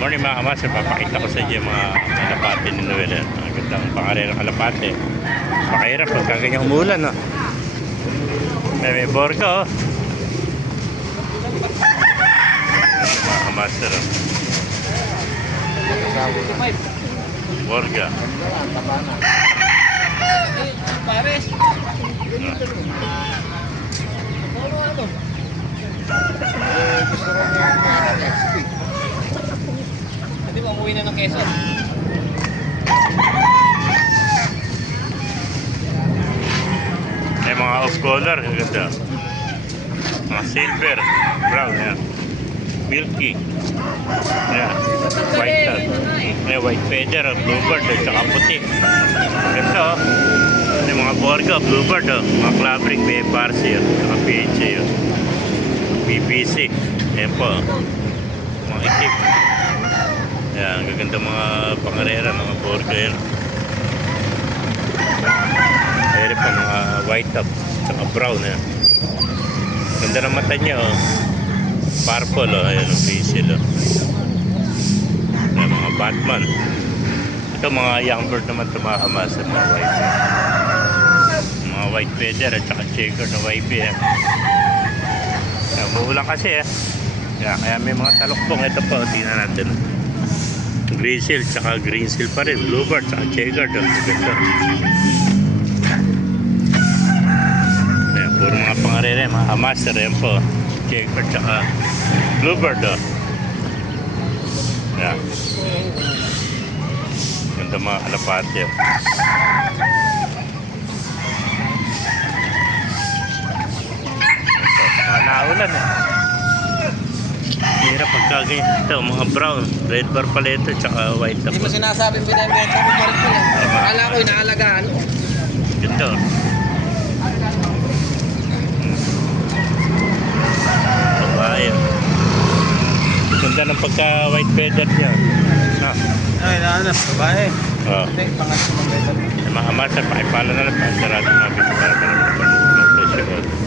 Morning mga kamaster, papakita ko sa inyo yung mga kalapate ni Noel. Ang gandang pangarerang kalapate. Pakahirap pagka ganyang umulan, no? May borga, oh. Mga kamaster, oh. Borga. Pares. Hindi mo umuwi na ng Quezon. May mga off-color, ang ganda. Mga silver, brown, yan. Milky. Yan. White top. May white feather, bluebird, at saka puti. Ganda, oh. May mga borga, bluebird, oh. Mga clabring, may parsi, oh. Saka PHA, oh. BBC. Ayan po, oh. Mga itim. Yan, ang gaganda mga pangarera, mga borga yan. Mayroon pa mga white top, saka brown, yan. Ganda ng mata niya, oh. Purple, oh. Ayan, ang facial, oh. Ayan, mga Batman. Ito mga young bird naman tumakamasa, mga white. Mga white feather at saka checker na white, eh. Umuulan kasi, eh. Kaya may mga talukbong. Ito po, tingnan natin. Green seal, tsaka green seal pa rin. Bluebird, tsaka checker. Ito. Ayan, puro mga pangarere, mga amaster. Ayan po. Checker, tsaka bluebird, oh. Ayan. Ganda mga kalapate, oh. Naulan, eh. Hirap pagkagay. Ito, mga brown. Red bar pala ito, tsaka white top. Hindi mo sinasabing binibenta mo pa rin ko yan. Akala ko inaalagaan. Ito. Babae. Ganda ng pagka white feather niya. Ay, naanas. Babae. Oh. Hindi, pangat sa mga beta. Mga master, pakipala na lang. Para sa natin mabit para ka naman ng presyo.